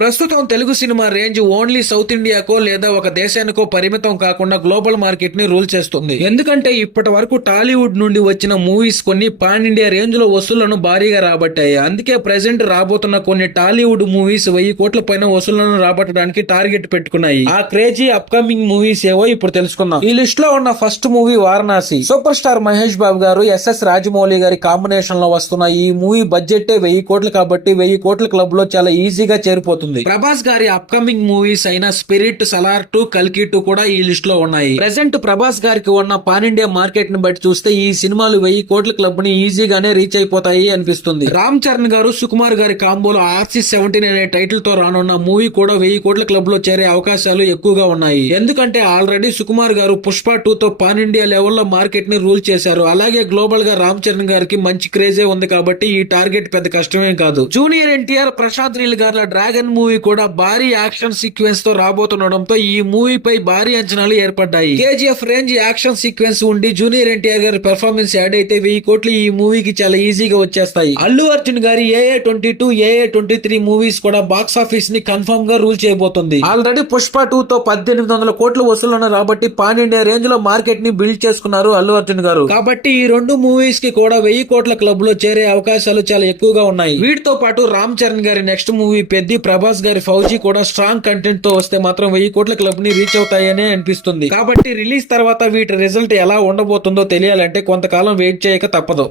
ప్రస్తుతం Telugu cinema range only south ఇండియాకో లేదా ఒక దేశానికో పరిమితం కాకుండా గ్లోబల్ మార్కెట్ ని రూల్ చేస్తుంది. ఎందుకంటే ఇప్పటి వరకు టాలీవుడ్ నుండి వచ్చిన మూవీస్ కొన్ని పాన్ ఇండియా రేంజ్ లో వసూళ్లను భారీగా రాబట్టాయి. అందుకే ప్రెసెంట్ రాబోతున్న కొన్ని టాలీవుడ్ మూవీస్ 1000 కోట్ల పైన వసూళ్లను రాబట్టడానికి టార్గెట్ పెట్టుకున్నాయి. ఆ క్రేజీ అప్కమింగ్ మూవీస్ ఏవో ఇప్పుడు తెలుసుకుందాం. ఈ లిస్ట్ లో ఉన్న first movie Varanasi. Super star Mahesh Babu garu, SS Rajamouli గారి కాంబినేషన్ లో వస్తున్న ఈ మూవీ బడ్జెట్ 1000 కోట్లు కాబట్టి 1000 కోట్ల క్లబ్ లో చాలా ఈజీగా చేరిపోతుంది. ప్రభాస్ గారి అప్కమింగ్ మూవీస్ అయిన స్పిరిట్, సలార్ 2, కల్కి 2 కూడా ఈ లిస్ట్ లో ఉన్నాయి. ప్రెసెంట్ ప్రభాస్ గారికి ఉన్న పాన్ ఇండియా మార్కెట్ ని బట్టి చూస్తే ఈ సినిమాలు 1000 కోట్ల క్లబ్ ని ఈజీగానే రీచ్ అయిపోతాయి అనిపిస్తుంది. రామ్ చరణ్ గారు, సుకుమార్ గారి కాంబోలో RC-17 అనే టైటిల్ తో రానున్న మూవీ కూడా 1000 కోట్ల క్లబ్ లో చేరే అవకాశాలు ఎక్కువగా ఉన్నాయి. ఎందుకంటే ఆల్రెడీ సుకుమార్ గారు పుష్ప 2 తో పాన్ ఇండియా లెవెల్లో మార్కెట్ ని రూల్ చేశారు. అలాగే గ్లోబల్ గా రామ్ చరణ్ గారికి మంచి క్రేజే ఉంది కాబట్టి ఈ టార్గెట్ పెద్ద కష్టమే కాదు. జూనియర్ ఎన్టీఆర్, ప్రశాంత్ నీల్ గారి డ్రాగన్ మూవీ కూడా భారీ యాక్షన్ సీక్వెన్స్ తో రాబోతుండడంతో ఈ మూవీపై భారీ అంచనాలు ఏర్పడ్డాయి. KGF రేంజ్ యాక్షన్ సీక్వెన్స్ ఉండి జూనియర్ ఎన్టీఆర్ గారి పెర్ఫార్మెన్స్ యాడ్ అయితే 1000 కోట్లు ఈ మూవీకి చాలా ఈజీగా వచ్చేస్తాయి. అల్లు అర్జున్ గారి AA-22, AA-23 మూవీస్ కూడా బాక్స్ ఆఫీస్ ని కన్ఫర్మ్ గా రూల్ చేయబోతుంది. ఆల్రెడీ పుష్ప 2 తో 1800 కోట్ల వసూళ్లను రాబట్టి పాన్ ఇండియా రేంజ్ లో మార్కెట్ ని బిల్డ్ చేసుకున్నారు అల్లు అర్జున్ గారు. కాబట్టి ఈ రెండు మూవీస్ కి కూడా 1000 కోట్ల క్లబ్ లో చేరే అవకాశాలు చాలా ఎక్కువగా ఉన్నాయి. వీటితో పాటు రామ్ చరణ్ గారి నెక్స్ట్ మూవీ పెద్ది, ప్రభాస్ గారి ఫౌజీ కూడా స్ట్రాంగ్ కంటెంట్ తో వస్తే మాత్రం 1000 కోట్ల క్లబ్ ని రీచ్ అవుతాయనే అనిపిస్తుంది. కాబట్టి రిలీజ్ తర్వాత వీటి రిజల్ట్ ఎలా ఉండబోతుందో తెలియాలంటే కొంతకాలం వెయిట్ చేయక తప్పదు.